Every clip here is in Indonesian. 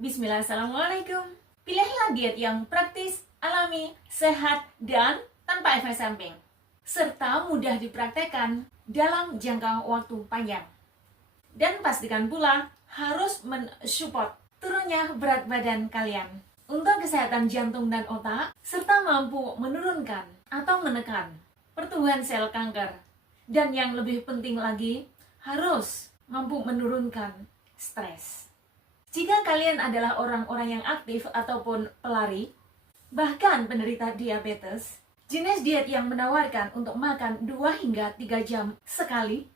Bismillah, Assalamualaikum. Pilihlah diet yang praktis, alami, sehat, dan tanpa efek samping, serta mudah dipraktekkan dalam jangka waktu panjang. Dan pastikan pula harus mensupport turunnya berat badan kalian untuk kesehatan jantung dan otak, serta mampu menurunkan atau menekan pertumbuhan sel kanker. Dan yang lebih penting lagi, harus mampu menurunkan stres. Jika kalian adalah orang-orang yang aktif ataupun pelari, bahkan penderita diabetes, jenis diet yang menawarkan untuk makan 2 hingga 3 jam sekali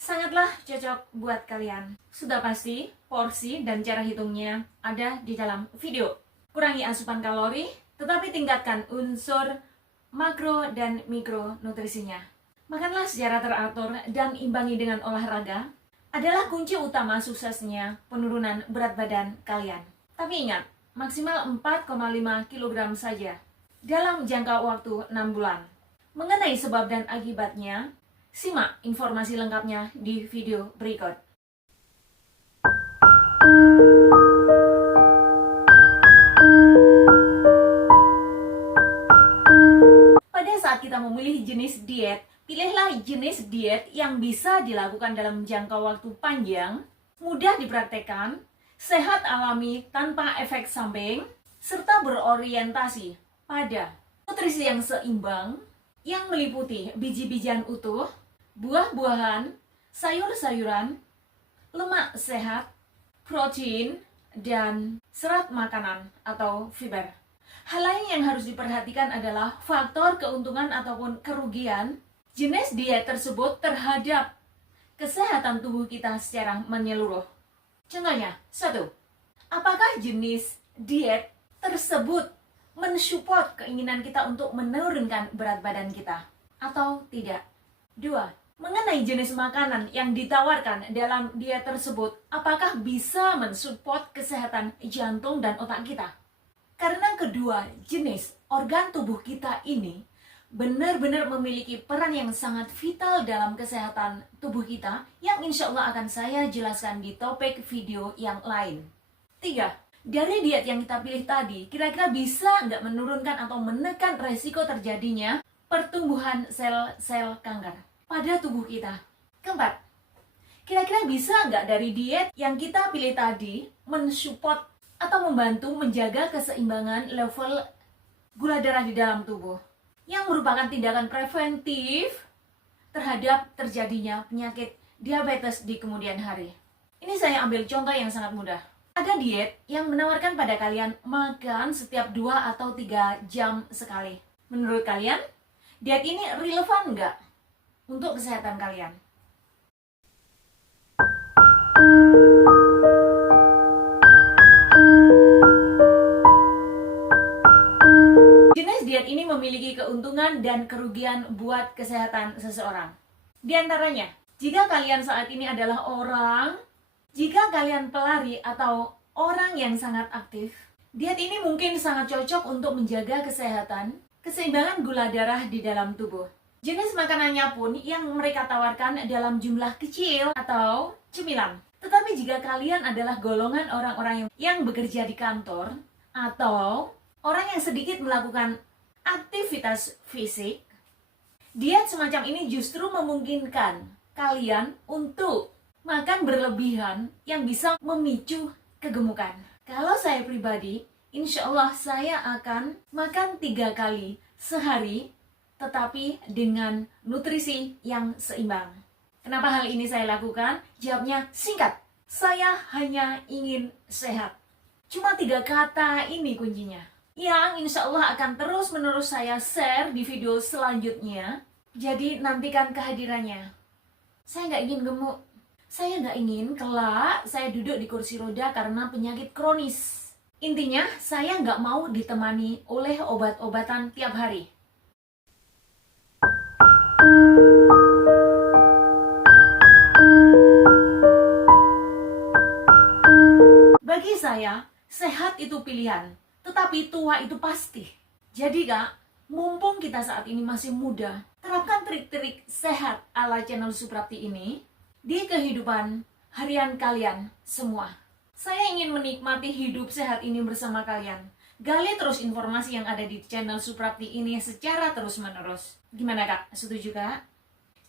sangatlah cocok buat kalian. Sudah pasti, porsi dan cara hitungnya ada di dalam video. Kurangi asupan kalori, tetapi tingkatkan unsur makro dan mikronutrisinya. Makanlah secara teratur dan imbangi dengan olahraga adalah kunci utama suksesnya penurunan berat badan kalian. Tapi ingat, maksimal 4,5 kg saja dalam jangka waktu 6 bulan. Mengenai sebab dan akibatnya, simak informasi lengkapnya di video berikut. Pada saat kita memilih jenis diet, pilihlah jenis diet yang bisa dilakukan dalam jangka waktu panjang, mudah dipraktekkan, sehat alami tanpa efek samping, serta berorientasi pada nutrisi yang seimbang, yang meliputi biji-bijian utuh, buah-buahan, sayur-sayuran, lemak sehat, protein, dan serat makanan atau fiber. Hal lain yang harus diperhatikan adalah faktor keuntungan ataupun kerugian jenis diet tersebut terhadap kesehatan tubuh kita secara menyeluruh. Contohnya, 1. Apakah jenis diet tersebut mensupport keinginan kita untuk menurunkan berat badan kita atau tidak? 2. Mengenai jenis makanan yang ditawarkan dalam diet tersebut, apakah bisa mensupport kesehatan jantung dan otak kita? Karena kedua jenis organ tubuh kita ini benar-benar memiliki peran yang sangat vital dalam kesehatan tubuh kita, yang insya Allah akan saya jelaskan di topik video yang lain. 3. Dari diet yang kita pilih tadi, kira-kira bisa nggak menurunkan atau menekan resiko terjadinya pertumbuhan sel-sel kanker pada tubuh kita? 4. Kira-kira bisa nggak dari diet yang kita pilih tadi mensupport atau membantu menjaga keseimbangan level gula darah di dalam tubuh, yang merupakan tindakan preventif terhadap terjadinya penyakit diabetes di kemudian hari. Ini saya ambil contoh yang sangat mudah. Ada diet yang menawarkan pada kalian makan setiap 2 atau 3 jam sekali. Menurut kalian, diet ini relevan nggak untuk kesehatan kalian? Jenis diet ini memiliki keuntungan dan kerugian buat kesehatan seseorang. Di antaranya, jika kalian saat ini adalah jika kalian pelari atau orang yang sangat aktif, diet ini mungkin sangat cocok untuk menjaga kesehatan, keseimbangan gula darah di dalam tubuh. Jenis makanannya pun yang mereka tawarkan dalam jumlah kecil atau cemilan. Tetapi jika kalian adalah golongan orang-orang yang bekerja di kantor atau orang yang sedikit melakukan aktivitas fisik, diet semacam ini justru memungkinkan kalian untuk makan berlebihan yang bisa memicu kegemukan. Kalau saya pribadi, insya Allah saya akan makan 3 kali sehari, tetapi dengan nutrisi yang seimbang. Kenapa hal ini saya lakukan? Jawabnya singkat. Saya hanya ingin sehat. Cuma 3 kata ini kuncinya, yang insya Allah akan terus-menerus saya share di video selanjutnya. Jadi nantikan kehadirannya. Saya nggak ingin gemuk. Saya nggak ingin kelak saya duduk di kursi roda karena penyakit kronis. Intinya, saya nggak mau ditemani oleh obat-obatan tiap hari. Bagi saya, sehat itu pilihan, tetapi tua itu pasti. Jadi kak, mumpung kita saat ini masih muda, terapkan trik-trik sehat ala channel Suprapti ini di kehidupan harian kalian semua. Saya ingin menikmati hidup sehat ini bersama kalian. Gali terus informasi yang ada di channel Suprapti ini secara terus-menerus. Gimana Kak? Setuju Kak?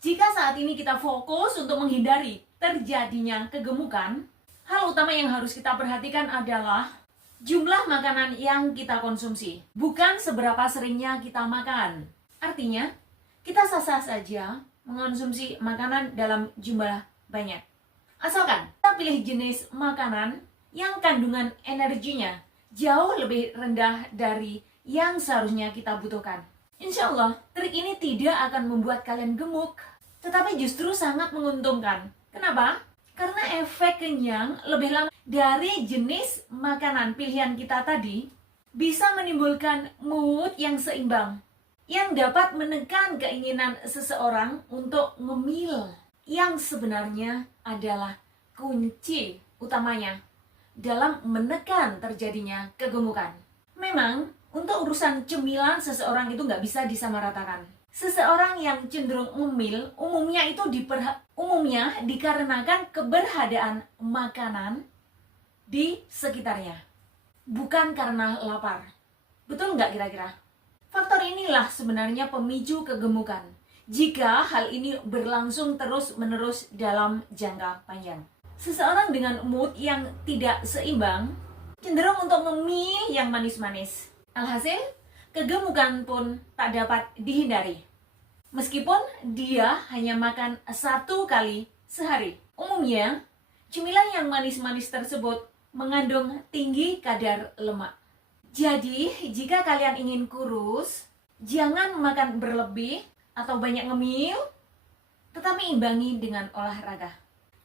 Jika saat ini kita fokus untuk menghindari terjadinya kegemukan, hal utama yang harus kita perhatikan adalah jumlah makanan yang kita konsumsi, bukan seberapa seringnya kita makan. Artinya, kita sah-sah saja mengonsumsi makanan dalam jumlah banyak. Asalkan kita pilih jenis makanan yang kandungan energinya jauh lebih rendah dari yang seharusnya kita butuhkan. Insya Allah, trik ini tidak akan membuat kalian gemuk, tetapi justru sangat menguntungkan. Kenapa? Karena efek kenyang lebih lama dari jenis makanan pilihan kita tadi bisa menimbulkan mood yang seimbang, yang dapat menekan keinginan seseorang untuk ngemil, yang sebenarnya adalah kunci utamanya dalam menekan terjadinya kegemukan. Memang, untuk urusan cemilan seseorang itu nggak bisa disamaratakan. Seseorang yang cenderung ngemil umumnya dikarenakan keberadaan makanan di sekitarnya, bukan karena lapar. Betul nggak kira-kira? Faktor inilah sebenarnya pemicu kegemukan jika hal ini berlangsung terus-menerus dalam jangka panjang. Seseorang dengan mood yang tidak seimbang cenderung untuk ngemil yang manis-manis. Alhasil, kegemukan pun tak dapat dihindari. Meskipun dia hanya makan 1 kali sehari. Umumnya, cemilan yang manis-manis tersebut mengandung tinggi kadar lemak. Jadi, jika kalian ingin kurus, jangan makan berlebih atau banyak ngemil, tetapi imbangi dengan olahraga.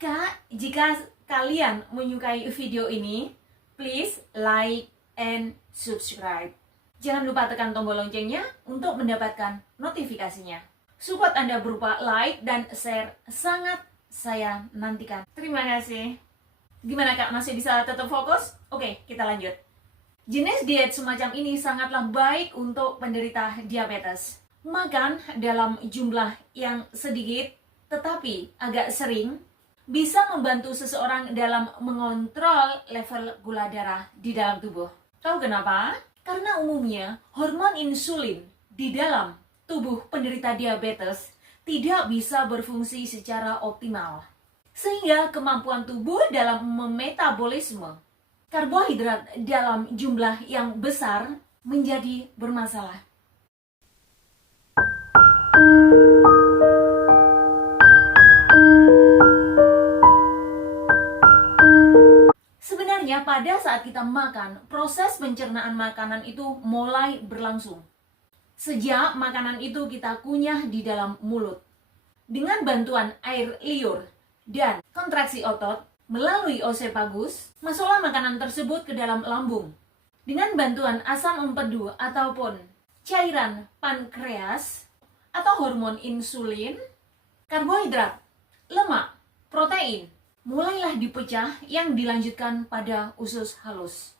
Kak, jika kalian menyukai video ini, please like and subscribe. Jangan lupa tekan tombol loncengnya untuk mendapatkan notifikasinya. Support Anda berupa like dan share sangat saya nantikan. Terima kasih. Gimana Kak, masih bisa tetap fokus? Oke, kita lanjut. Jenis diet semacam ini sangatlah baik untuk penderita diabetes. Makan dalam jumlah yang sedikit tetapi agak sering bisa membantu seseorang dalam mengontrol level gula darah di dalam tubuh. Tahu kenapa? Karena umumnya hormon insulin di dalam tubuh penderita diabetes tidak bisa berfungsi secara optimal. Sehingga kemampuan tubuh dalam memetabolisme karbohidrat dalam jumlah yang besar menjadi bermasalah. Sebenarnya pada saat kita makan, proses pencernaan makanan itu mulai berlangsung. Sejak makanan itu kita kunyah di dalam mulut. Dengan bantuan air liur dan kontraksi otot, melalui oesophagus, masuklah makanan tersebut ke dalam lambung. Dengan bantuan asam empedu ataupun cairan pankreas atau hormon insulin, karbohidrat, lemak, protein, mulailah dipecah yang dilanjutkan pada usus halus.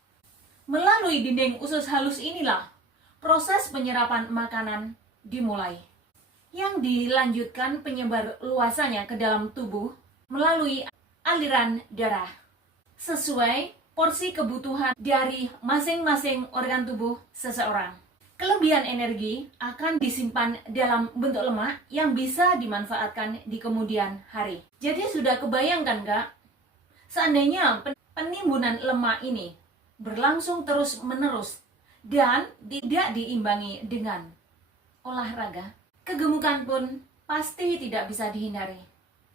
Melalui dinding usus halus inilah proses penyerapan makanan dimulai, yang dilanjutkan penyebar luasannya ke dalam tubuh melalui aliran darah sesuai porsi kebutuhan dari masing-masing organ tubuh seseorang. Kelebihan energi akan disimpan dalam bentuk lemak yang bisa dimanfaatkan di kemudian hari. Jadi sudah kebayangkan Kak, seandainya penimbunan lemak ini berlangsung terus-menerus dan tidak diimbangi dengan olahraga, kegemukan pun pasti tidak bisa dihindari.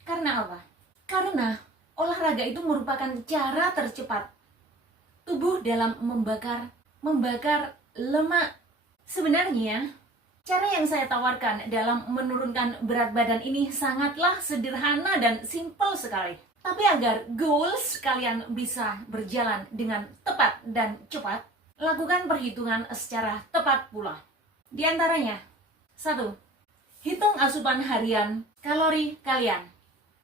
Karena apa? Karena olahraga itu merupakan cara tercepat tubuh dalam membakar lemak. Sebenarnya, cara yang saya tawarkan dalam menurunkan berat badan ini sangatlah sederhana dan simpel sekali. Tapi agar goals kalian bisa berjalan dengan tepat dan cepat, lakukan perhitungan secara tepat pula. Di antaranya, 1. Hitung asupan harian kalori kalian.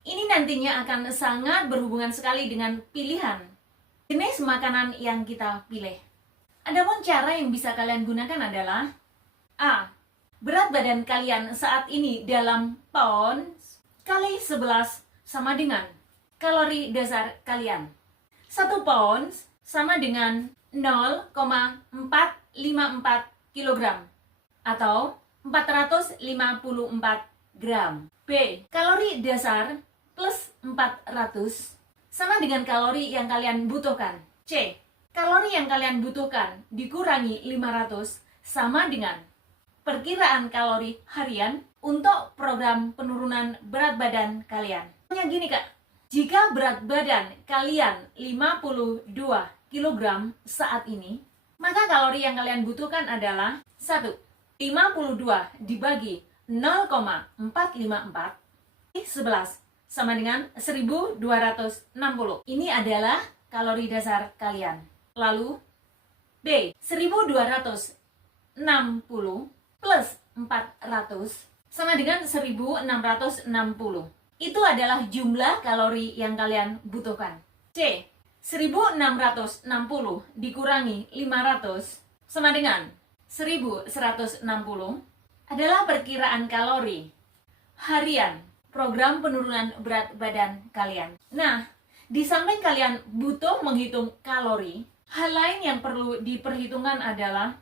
Ini nantinya akan sangat berhubungan sekali dengan pilihan jenis makanan yang kita pilih. Adapun cara yang bisa kalian gunakan adalah A. Berat badan kalian saat ini dalam pounds kali 11 sama dengan kalori dasar kalian. 1 pound sama dengan 0,454 kg atau 454 gram. B. Kalori dasar plus 400 sama dengan kalori yang kalian butuhkan. C. Kalori yang kalian butuhkan dikurangi 500 sama dengan perkiraan kalori harian untuk program penurunan berat badan kalian. Hanya gini kak, jika berat badan kalian 52 kg saat ini, maka kalori yang kalian butuhkan adalah 1. 52 dibagi 0,454 11 sama dengan 1260. Ini adalah kalori dasar kalian. Lalu B. 1260 plus 400 sama dengan 1660. Itu adalah jumlah kalori yang kalian butuhkan. C. 1660 dikurangi 500 sama dengan 1160 adalah perkiraan kalori harian program penurunan berat badan kalian. Nah, di samping kalian butuh menghitung kalori, hal lain yang perlu diperhitungkan adalah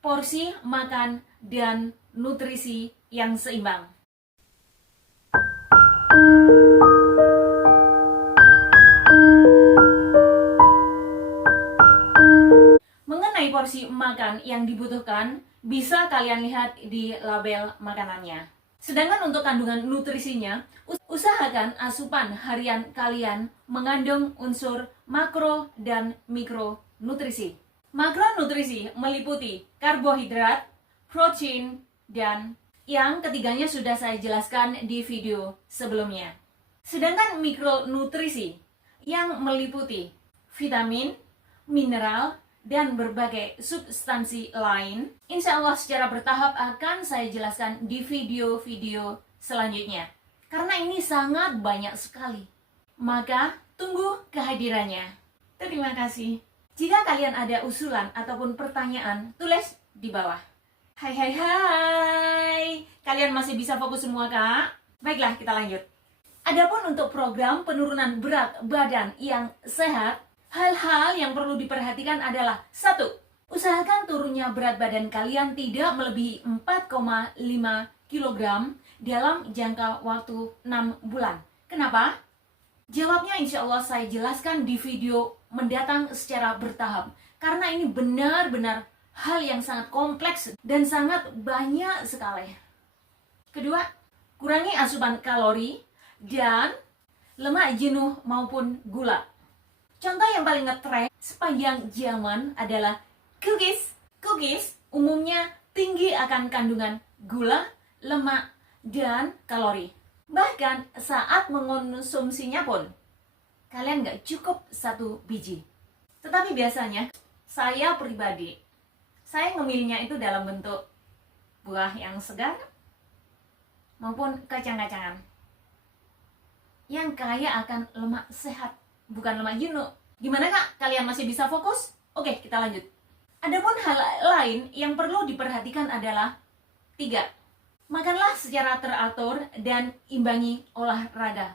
porsi makan dan nutrisi yang seimbang. Mengenai porsi makan yang dibutuhkan, bisa kalian lihat di label makanannya. Sedangkan untuk kandungan nutrisinya, usahakan asupan harian kalian mengandung unsur makro dan mikronutrisi. Makronutrisi meliputi karbohidrat, protein, dan yang ketiganya sudah saya jelaskan di video sebelumnya. Sedangkan mikronutrisi yang meliputi vitamin, mineral, dan berbagai substansi lain, insya Allah secara bertahap akan saya jelaskan di video-video selanjutnya. Karena ini sangat banyak sekali, maka tunggu kehadirannya. Terima kasih. Jika kalian ada usulan ataupun pertanyaan, tulis di bawah. Hai hai hai, kalian masih bisa fokus semua kak? Baiklah, kita lanjut. Adapun untuk program penurunan berat badan yang sehat, hal-hal yang perlu diperhatikan adalah 1. Usahakan turunnya berat badan kalian tidak melebihi 4,5 kg dalam jangka waktu 6 bulan. Kenapa? Jawabnya insya Allah saya jelaskan di video mendatang secara bertahap. Karena ini benar-benar hal yang sangat kompleks dan sangat banyak sekali. Kedua, kurangi asupan kalori dan lemak jenuh maupun gula. Contoh yang paling ngetrend sepanjang zaman adalah cookies. Cookies umumnya tinggi akan kandungan gula, lemak, dan kalori. Bahkan saat mengonsumsinya pun, kalian nggak cukup 1 biji. Tetapi biasanya, saya pribadi, saya memilihnya itu dalam bentuk buah yang segar maupun kacang-kacangan yang kaya akan lemak sehat, bukan lemak jenuh. Gimana kak? Kalian masih bisa fokus? Oke, kita lanjut. Adapun hal lain yang perlu diperhatikan adalah 3. Makanlah secara teratur dan imbangi olahraga.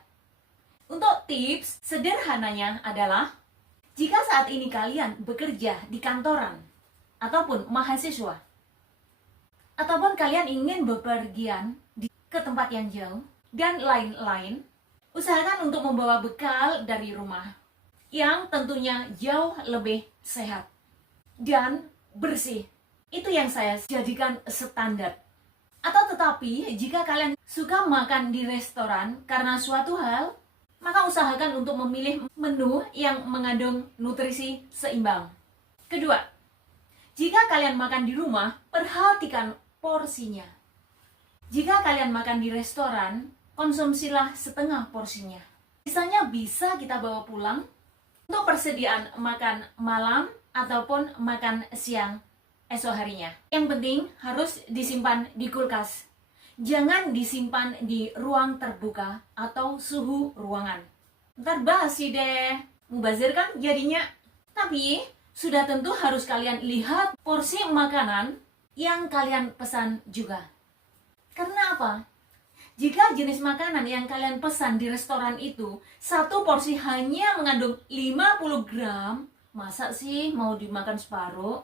Untuk tips sederhananya adalah, jika saat ini kalian bekerja di kantoran ataupun mahasiswa, ataupun kalian ingin bepergian ke tempat yang jauh dan lain-lain, usahakan untuk membawa bekal dari rumah yang tentunya jauh lebih sehat dan bersih. Itu yang saya jadikan standar. Atau tetapi jika kalian suka makan di restoran karena suatu hal, maka usahakan untuk memilih menu yang mengandung nutrisi seimbang. Kedua, jika kalian makan di rumah, perhatikan porsinya. Jika kalian makan di restoran, konsumsilah setengah porsinya. Sisanya bisa kita bawa pulang untuk persediaan makan malam ataupun makan siang esok harinya. Yang penting harus disimpan di kulkas. Jangan disimpan di ruang terbuka atau suhu ruangan. Ntar basi deh, mubazir kan jadinya. Tapi sudah tentu harus kalian lihat porsi makanan yang kalian pesan juga. Karena apa? Jika jenis makanan yang kalian pesan di restoran itu satu porsi hanya mengandung 50 gram, masa sih mau dimakan separuh?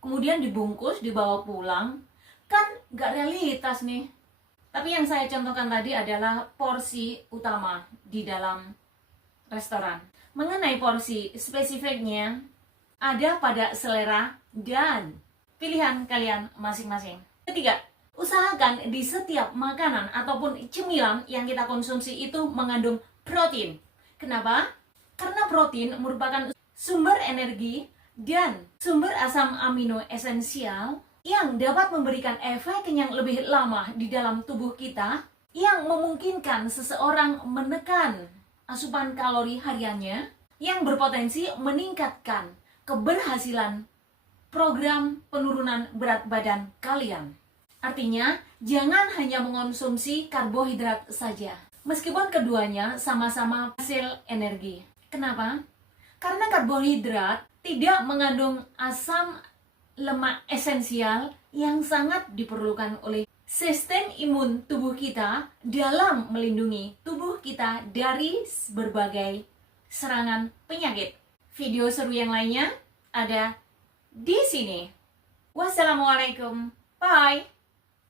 Kemudian dibungkus, dibawa pulang? Kan gak realitas nih. Tapi yang saya contohkan tadi adalah porsi utama di dalam restoran. Mengenai porsi, spesifiknya ada pada selera dan pilihan kalian masing-masing. Ketiga, usahakan di setiap makanan ataupun cemilan yang kita konsumsi itu mengandung protein. Kenapa? Karena protein merupakan sumber energi dan sumber asam amino esensial yang dapat memberikan efek kenyang lebih lama di dalam tubuh kita, yang memungkinkan seseorang menekan asupan kalori hariannya, yang berpotensi meningkatkan keberhasilan program penurunan berat badan kalian. Artinya, jangan hanya mengonsumsi karbohidrat saja, meskipun keduanya sama-sama hasil energi. Kenapa? Karena karbohidrat tidak mengandung asam lemak esensial yang sangat diperlukan oleh sistem imun tubuh kita dalam melindungi tubuh kita dari berbagai serangan penyakit. Video seru yang lainnya ada di sini. Wassalamualaikum. Bye.